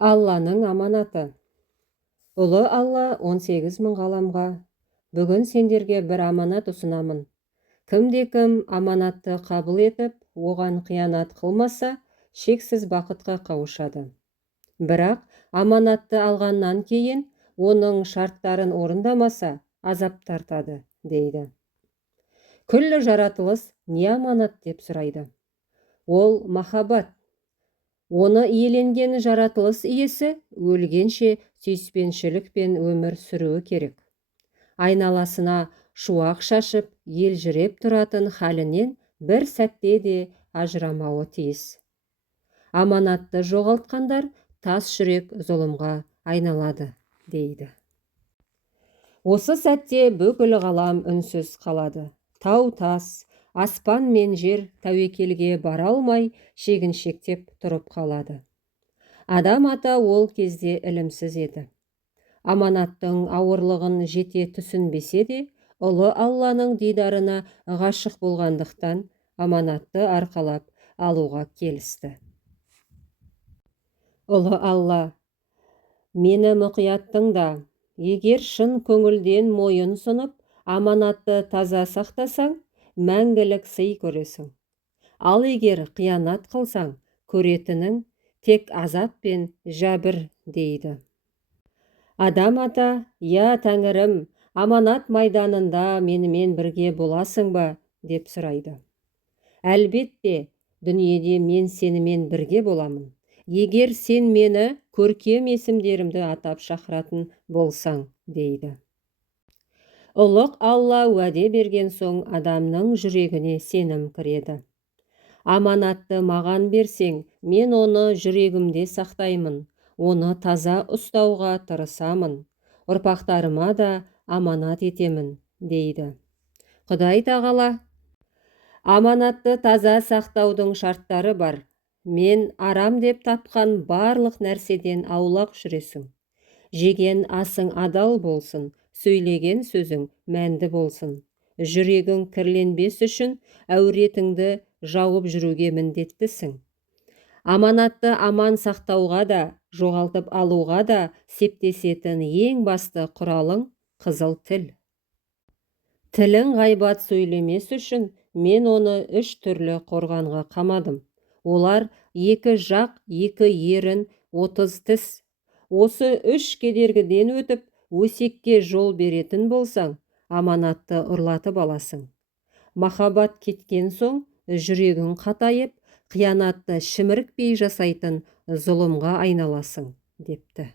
Алланың аманаты. Ұлы Алла 18 мың ғаламға, бүгін сендерге бір аманат ұсынамын. Кімде-кім аманатты қабыл етіп, оған қиянат қылмаса, шексіз бақытқа қауышады. Бірақ аманатты алғаннан кейін, оның шарттарын орындамаса, азап тартады, дейді. Күллі жаратылыс не аманат деп сұрайды. Ол махаббат. Оны иеленген жаратылыс иесі өлгенше сүйіспеншілікпен өмір сүруі керек. Айналасына шуақ шашып, елжіреп тұратын халінен бір сәтте де ажырамауы тиіс. Аманатты жоғалтқандар тас жүрек зұлымға айналады, дейді. Осы сәтте бүкіл ғалам үнсіз қалады. Тау-тас, аспан мен жер тәуекелге бара алмай шегіншектеп тұрып қалады. Адам ата ол кезде ілімсіз еді. Аманаттың ауырлығын жете түсінбесе де, ұлы Алланың дидарына ғашық болғандықтан аманатты арқалап алуға келісті. Ұлы Алла, мені мұқият тыңда. Егер шын көңілден мойын сұнып, аманатты таза сақтасаң, мәңгілік сый көресің. Ал егер қиянат қылсаң, көретінің тек азап пен жәбір, дейді. Адам ата, я Тәңірім, аманат майданында менімен бірге боласың ба, деп сұрайды. Әлбетте, дүниеде мен сенімен бірге боламын. Егер сен мені көркем есімдерімді атап шақыратын болсаң, дейді. Ұлық Алла уәде берген соң адамның жүрегіне сенім кіреді. Аманатты маған берсең, мен оны жүрегімде сақтаймын, оны таза ұстауға тырысамын, ұрпақтарыма да аманат етемін, дейді. Құдай тағала, аманатты таза сақтаудың шарттары бар. Мен арам деп тапқан барлық нәрседен аулақ жүресің. Жеген асың адал болсын, сөйлеген сөзің мәнді болсын. Жүрегің кірленбес үшін әуретіңді жауып жүруге міндеттісің. Аманатты аман сақтауға да, жоғалтып алуға да септесетін ең басты құралың қызыл тіл. Тілің ғайбат сөйлемес үшін мен оны 3 түрлі қорғанға қамадым. Олар 2 жақ, 2 ерін, 30 тіс. Осы 3 кедергіден өтіп, өсекке жол беретін болсаң, аманатты ұрлатып аласың. Махаббат кеткен соң, жүрегің қатайып, қиянатты шімірікпей жасайтын зұлымға айналасың, депті.